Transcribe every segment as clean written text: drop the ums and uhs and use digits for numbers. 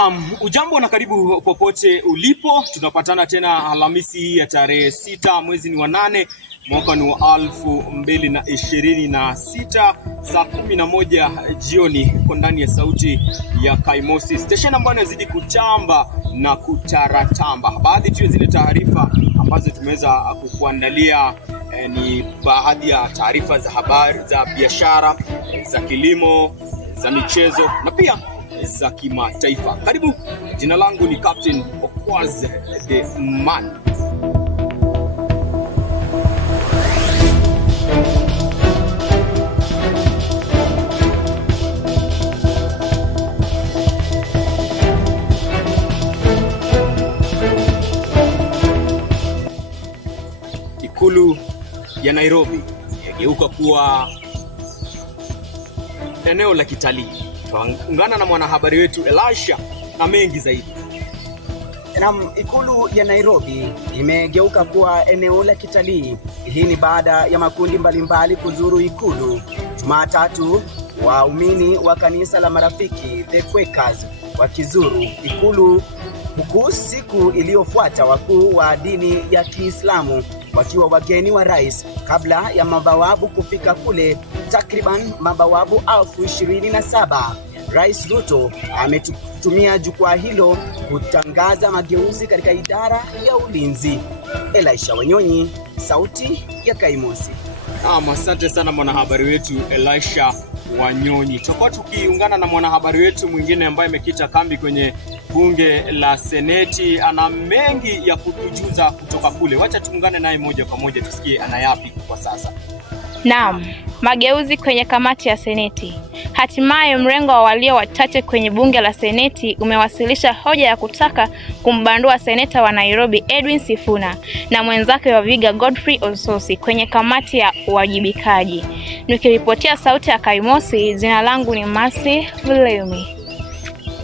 Naam, ujambo na karibu popote ulipo. Tunapatana tena Alhamisi ya tarehe 6 mwezi wa 8 mwaka ni wa 2026 saa 11 jioni kwa ndani ya sauti ya Kaimosi, station ambayo inazidi kutamba na kutaratamba. Baadhi tu ya zile taarifa ambazo tumeweza kukuandalia ni baadhi ya taarifa za habari za biashara, za kilimo, za michezo na pia za kimataifa. Karibu, jina langu ni Captain Okwaz the Man. Ikulu ya Nairobi yageuka kuwa eneo la kitalii. Tuungana na mwanahabari wetu Elisha na mengi zaidi. Naam, ikulu ya Nairobi imegeuka kuwa eneo la kitalii. Hii ni baada ya makundi mbalimbali kuzuru ikulu Jumatatu. Waumini wa kanisa la Marafiki the Quakers wakizuru ikulu, huku siku iliyofuata wakuu wa dini ya Kiislamu wakiwa wageni wa rais kabla ya mabawabu kufika kule. Takriban mabawabu 27,000. Rais Ruto ametumia jukwaa hilo kutangaza mageuzi katika idara ya ulinzi. Elisha Wanyonyi, sauti ya Kaimosi. Asante sana mwanahabari wetu Elisha Wanyonyi. Tutakuwa tukiungana na mwanahabari wetu mwingine ambaye amekita kambi kwenye bunge la Seneti. Ana mengi ya kutujuza kutoka kule. Wacha tuungane naye moja kwa moja tusikie anayapi kwa sasa. Naam, mageuzi kwenye kamati ya Seneti. Hatimaye mrengo wa walio wachache kwenye bunge la Seneti umewasilisha hoja ya kutaka kumbandua seneta wa Nairobi Edwin Sifuna na mwenzake wa Vihiga Godfrey Osotsi kwenye kamati ya uwajibikaji. Nikiripotia sauti ya Kaimosi, jina langu ni Mercy Vleumi.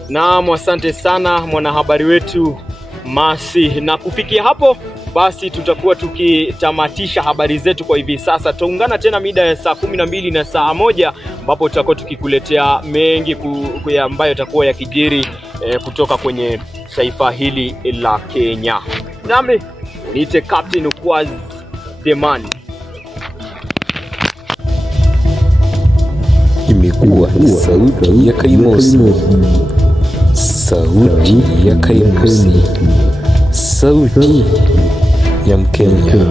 Naam, asante sana mwanahabari wetu Mercy. Na kufikia hapo basi tutakuwa tukitamatisha habari zetu kwa hivi sasa. Tutaungana tena mida ya saa 12 na saa 1 ambapo tutakuwa tukikuletea mengi ambayo yatakuwa yakijiri kutoka kwenye taifa hili la Kenya. Nami niite Captain Okwaz the Man. Imekuwa ni sauti ya Kaimosi, sauti ya Kaimosi, sauti ya Mkenya.